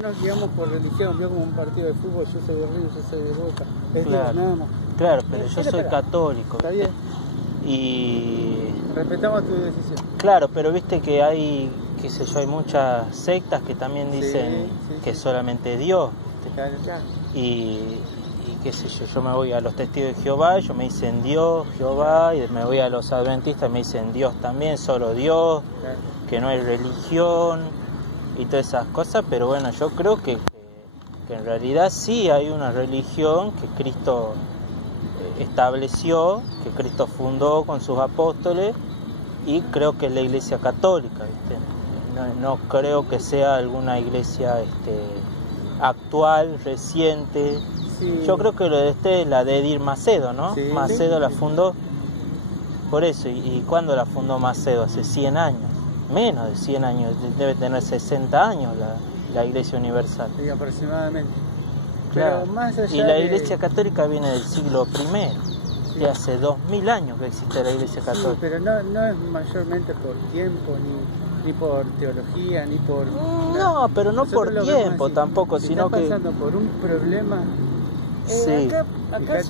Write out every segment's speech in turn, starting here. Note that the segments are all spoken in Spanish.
No nos guiamos por religión, yo como un partido de fútbol, yo soy de River, yo soy de Boca, es Claro. Dios, nada más. Claro, pero yo soy católico. Está bien, Y respetamos tu decisión. claro, pero viste que hay, qué sé yo, hay muchas sectas que también dicen que sí. solamente Dios. Claro. Y qué sé yo me voy a los testigos de Jehová, ellos me dicen Dios, Jehová, y me voy a los adventistas, me dicen Dios también, solo Dios, Claro. que no hay religión y todas esas cosas, pero bueno, yo creo que en realidad sí hay una religión que Cristo estableció, que Cristo fundó con sus apóstoles, y creo que es la Iglesia Católica, ¿viste? No creo que sea alguna iglesia actual, reciente. Sí. Yo creo que lo de es la de Edir Macedo, ¿no? Sí, Macedo sí. la fundó. Por eso, ¿y cuándo la fundó Macedo? Hace 100 años. Menos de 100 años, debe tener 60 años la Iglesia Universal. Sí, aproximadamente. Claro. Pero más allá Y la de... Iglesia Católica viene del siglo I, de hace 2000 años que existe la Iglesia Católica. Sí, pero no es mayormente por tiempo, ni por teología, ni por... No, pero no Nosotros por lo vemos tiempo así. tampoco, Si sino estás que... pasando por un problema... Sí. Acá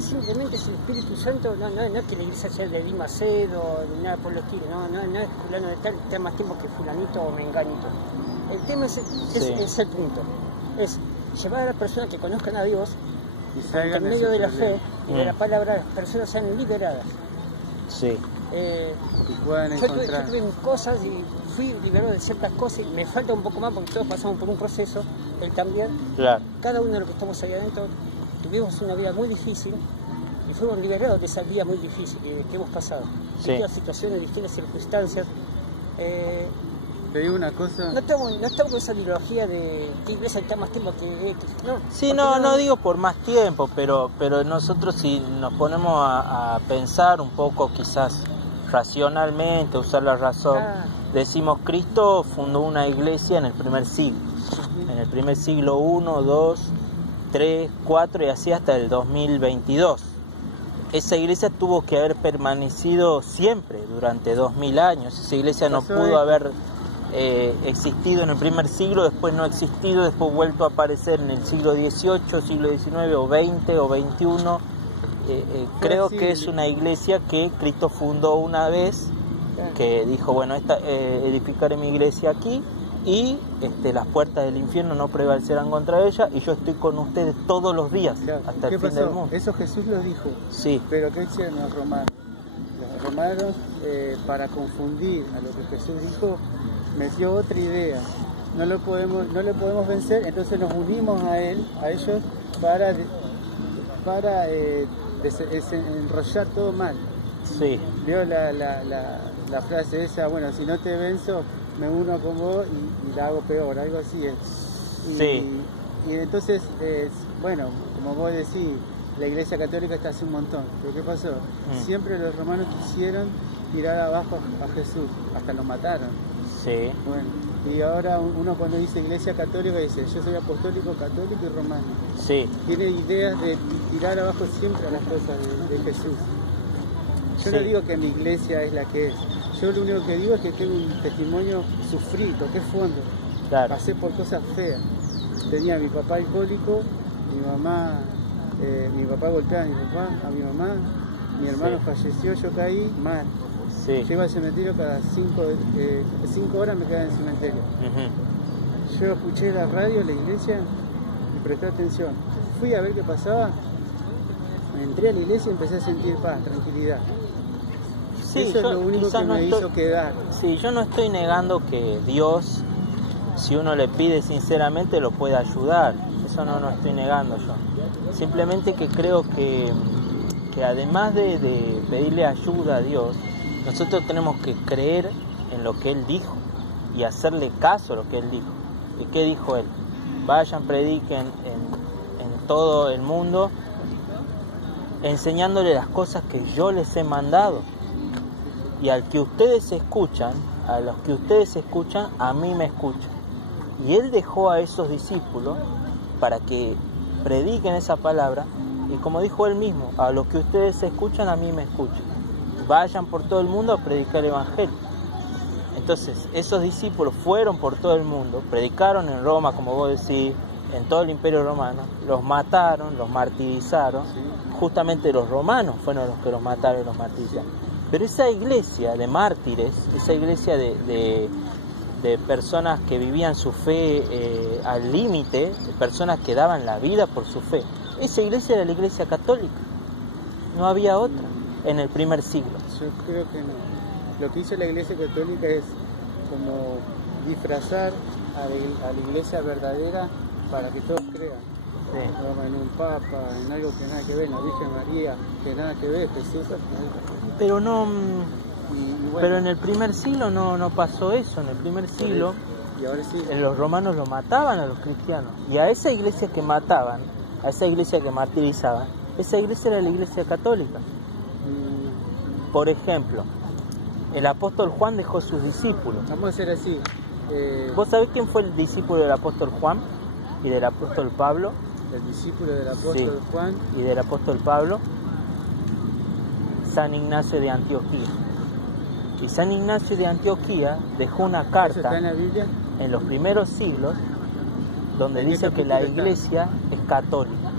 simplemente es el Espíritu Santo, no es que la iglesia sea de Edir Macedo, ni nada por el estilo, no es fulano de tal, que está más tiempo que fulanito o menganito. El tema es el punto, es llevar a las personas que conozcan a Dios, y en medio de la fe y de la palabra, las personas sean liberadas. Sí. Y puedan encontrar... Yo tuve mis cosas y fui liberado de ciertas cosas y me falta un poco más porque todos pasamos por un proceso, él también. Claro. Cada uno de los que estamos ahí adentro tuvimos una vida muy difícil y fuimos liberados de esa vida muy difícil que hemos pasado. Sí. Distintas situaciones, distintas circunstancias. Te digo una cosa... No estamos con esa ideología de qué iglesia está más tiempo que no. Sí, no digo por más tiempo, pero nosotros si nos ponemos a pensar un poco quizás racionalmente, usar la razón, decimos Cristo fundó una iglesia en el primer siglo, en el primer siglo 1, 2, 3, 4 y así hasta el 2022. Esa iglesia tuvo que haber permanecido siempre durante 2000 años, esa iglesia no pudo haber existido en el primer siglo, después no existido, después vuelto a aparecer en el siglo XVIII, siglo XIX o XX o XXI. Creo que es una iglesia que Cristo fundó una vez, que dijo, bueno, edificaré mi iglesia aquí y las puertas del infierno no prevalecerán contra ella y yo estoy con ustedes todos los días hasta el fin del mundo. Eso Jesús lo dijo, sí. Pero ¿qué hicieron los romanos? Los romanos, para confundir a lo que Jesús dijo, metió otra idea. No le podemos vencer, entonces nos unimos a ellos para enrollar todo mal. Sí. Vio la frase esa, bueno, si no te venzo, me uno con vos y la hago peor, algo así es. Y entonces, bueno, como vos decís, la Iglesia Católica está hace un montón. ¿Pero qué pasó? Siempre los romanos quisieron tirar abajo a Jesús, hasta lo mataron. Sí. Bueno, y ahora uno cuando dice Iglesia Católica dice, yo soy apostólico, católico y romano. Sí. Tiene ideas de tirar abajo siempre a las cosas de Jesús. Yo no digo que mi iglesia es la que es. Yo lo único que digo es que tengo un testimonio sufrido, toqué fondo. Claro. Pasé por cosas feas. Tenía a mi papá alcohólico, mi papá golpeaba a mi mamá, mi hermano falleció, yo caí mal. Sí. Yo iba al cementerio cada 5 horas me quedaba en el cementerio. Yo escuché la radio, la iglesia y presté atención. Fui a ver qué pasaba, entré a la iglesia y empecé a sentir paz, tranquilidad. Sí, eso es lo único que me hizo quedar. Sí, yo no estoy negando que Dios, si uno le pide sinceramente, lo puede ayudar. Eso no estoy negando yo. Simplemente que creo que además de pedirle ayuda a Dios, nosotros tenemos que creer en lo que Él dijo y hacerle caso a lo que Él dijo. ¿Y qué dijo Él? Vayan, prediquen en todo el mundo, enseñándole las cosas que yo les he mandado. Y a los que ustedes escuchan, a mí me escuchan. Y Él dejó a esos discípulos para que prediquen esa palabra. Y como dijo Él mismo, a los que ustedes escuchan, a mí me escuchan. Vayan por todo el mundo a predicar el Evangelio. Entonces, esos discípulos fueron por todo el mundo, predicaron en Roma, como vos decís, en todo el Imperio Romano, los mataron, los martirizaron, justamente los romanos fueron los que los mataron y los martirizaron. Pero esa iglesia de mártires, esa iglesia de personas que vivían su fe al límite, de personas que daban la vida por su fe, esa iglesia era la iglesia católica, no había otra en el primer siglo. Yo creo que no. Lo que hizo la iglesia católica es como disfrazar a la iglesia verdadera para que todos crean. Sí. En un papa, en algo que nada que ver, en la Virgen María, que nada que ver, Jesús. Pero no, bueno, pero en el primer siglo no pasó eso. En el primer siglo y ahora sí, los romanos lo mataban a los cristianos, y a esa iglesia que mataban, a esa iglesia que martirizaban, esa iglesia era la iglesia católica. Por ejemplo, el apóstol Juan dejó sus discípulos. Vamos a hacer así. ¿Vos sabés quién fue el discípulo del apóstol Juan y del apóstol Pablo? El discípulo del apóstol Juan y del apóstol Pablo, San Ignacio de Antioquía. Y San Ignacio de Antioquía dejó una carta. ¿Eso está en la Biblia? En los primeros siglos, donde dice que la iglesia es católica.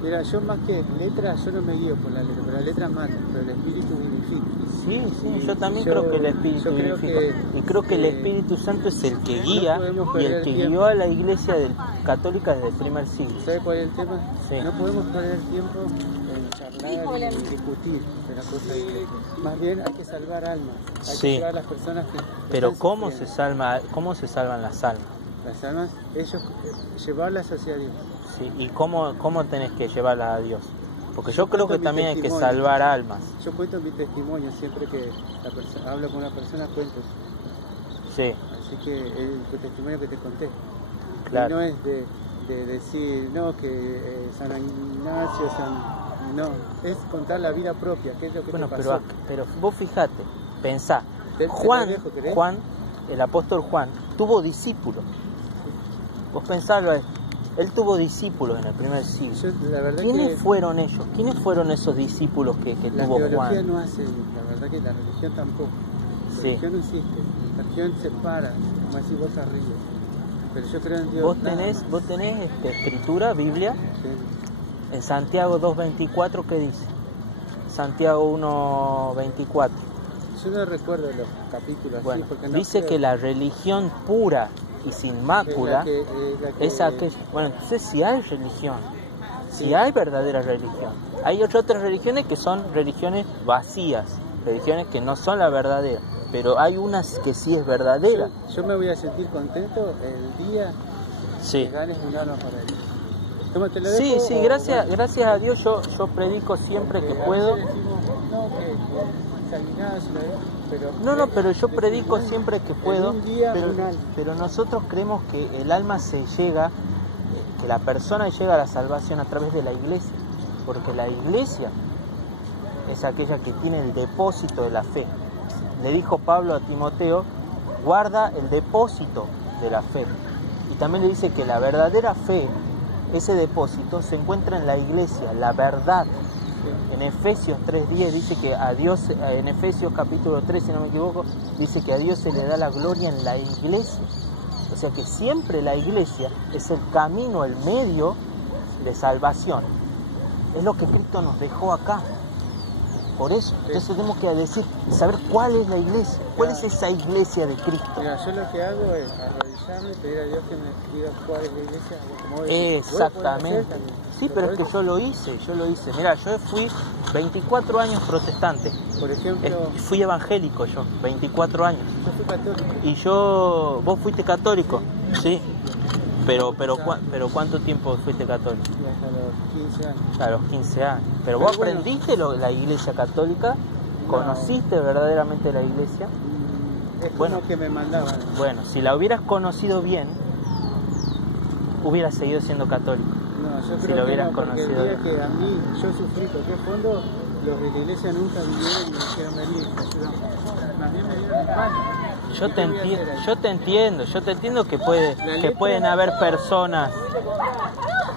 Mira, yo más que letras, yo no me guío por la letra, pero la letra mata, pero el espíritu vivifica. Sí, yo también creo que el espíritu vivifica. Y creo que el Espíritu Santo es el que guía y el que guió a la iglesia católica desde el primer siglo. ¿Sabe cuál es el tema? Sí. No podemos perder tiempo en charlar y discutir de la cosa de iglesia. Más bien hay que salvar almas, hay que salvar a las personas que... Pero ¿cómo se salvan las almas? Las almas, ellos llevarlas hacia Dios. Sí, ¿y cómo tenés que llevarlas a Dios? Porque yo creo que también hay que salvar almas. Yo cuento mi testimonio siempre que hablo con una persona, cuento. Sí. Así que el testimonio que te conté. Claro. Y no es de decir, no, que San Ignacio, no, es contar la vida propia, que es lo que te pasó. Pero vos fijate, pensá, Juan, el apóstol Juan, tuvo discípulos. Vos pensalo, él tuvo discípulos en el primer siglo. ¿Quiénes fueron ellos? ¿Quiénes furon esos discípulos que tuvo Juan? La teología no hace, la verdad que la religión tampoco. La religión no existe, la religión separa, como decís vos arriba. Pero yo creo en Dios. ¿Vos tenés escritura, Biblia? Sí. En Santiago 2.24, ¿qué dice? Santiago 1.24. Yo no recuerdo los capítulos así, porque no dice que la religión pura y sin mácula es aquella. Bueno, entonces si hay religión, si hay verdadera religión, hay otras religiones que son religiones vacías, religiones que no son la verdadera, pero hay unas que sí es verdadera. Yo me voy a sentir contento el día que ganes un alma para Dios. ¿Cómo te lo dejo? Sí, gracias a Dios yo predico siempre que puedo. Pero yo predico siempre que puedo, pero nosotros creemos que el alma se llega, que la persona llega a la salvación a través de la iglesia, porque la iglesia es aquella que tiene el depósito de la fe. Le dijo Pablo a Timoteo, guarda el depósito de la fe. Y también le dice que la verdadera fe, ese depósito, se encuentra en la iglesia, la verdad. En Efesios 3.10 dice que a Dios, en Efesios capítulo 3, si no me equivoco, dice que a Dios se le da la gloria en la iglesia. O sea que siempre la iglesia es el camino, el medio de salvación. Es lo que Cristo nos dejó acá. Por eso, entonces tenemos que decir y saber cuál es la iglesia, cuál es esa iglesia de Cristo. Mira, yo lo que hago es arrodillarme y pedir a Dios que me diga cuál es la iglesia. Como exactamente. Sí, pero es que yo lo hice. Mira, yo fui 24 años protestante. Por ejemplo... Fui evangélico yo, 24 años. Yo fui católico. Y ¿vos fuiste católico? Sí. Pero ¿cuánto tiempo fuiste católico? Hasta los 15 años. A los 15 años. ¿Pero vos aprendiste la iglesia católica? No. ¿Conociste verdaderamente la iglesia? Es como que me mandaban. Bueno, si la hubieras conocido bien, hubieras seguido siendo católico. No, yo creo si lo hubieras porque conocido el día que a mí, yo sufrí, porque en fondo los de la iglesia nunca vinieron y me dijeron venir, me ayudaron. Más bien me dieron el pan. Yo te entiendo que pueden haber personas,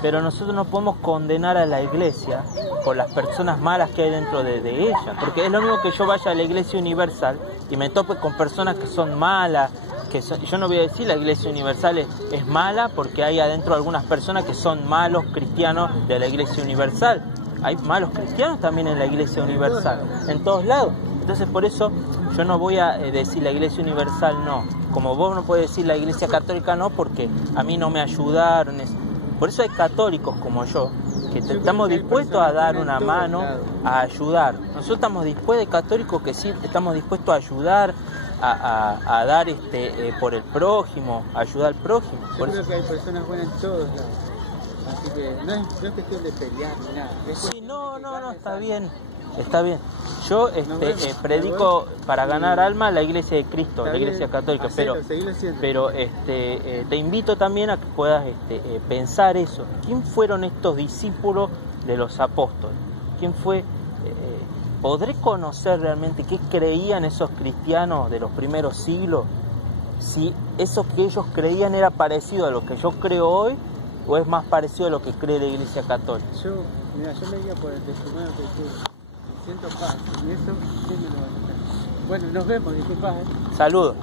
pero nosotros no podemos condenar a la iglesia por las personas malas que hay dentro de ella, porque es lo mismo que yo vaya a la Iglesia Universal y me tope con personas que son malas, yo no voy a decir la Iglesia Universal es mala porque hay adentro algunas personas que son malos cristianos de la Iglesia Universal. Hay malos cristianos también en la Iglesia Universal, en todos lados. Entonces por eso yo no voy a decir la Iglesia Universal no, como vos no podés decir la Iglesia Católica no, porque a mí no me ayudaron. Por eso hay católicos como yo, que estamos dispuestos a dar una mano, a ayudar. Nosotros estamos dispuestos, católicos que sí, estamos dispuestos a ayudar, a dar por el prójimo, a ayudar al prójimo. Yo creo que hay personas buenas en todos lados. Así que no es cuestión de pelear ni nada. Sí, no, está bien. Está bien. Yo predico para ganar alma la Iglesia de Cristo, la Iglesia Católica, pero te invito también a que puedas pensar eso. ¿Quién fueron estos discípulos de los apóstoles? ¿Quién fue? ¿Podré conocer realmente qué creían esos cristianos de los primeros siglos? Si eso que ellos creían era parecido a lo que yo creo hoy, o es más parecido a lo que cree la Iglesia Católica. Yo me guío por el testimonio que tuve. Siento paz, y eso sí me lo va a hacer. Bueno, nos vemos, disculpa. Saludos.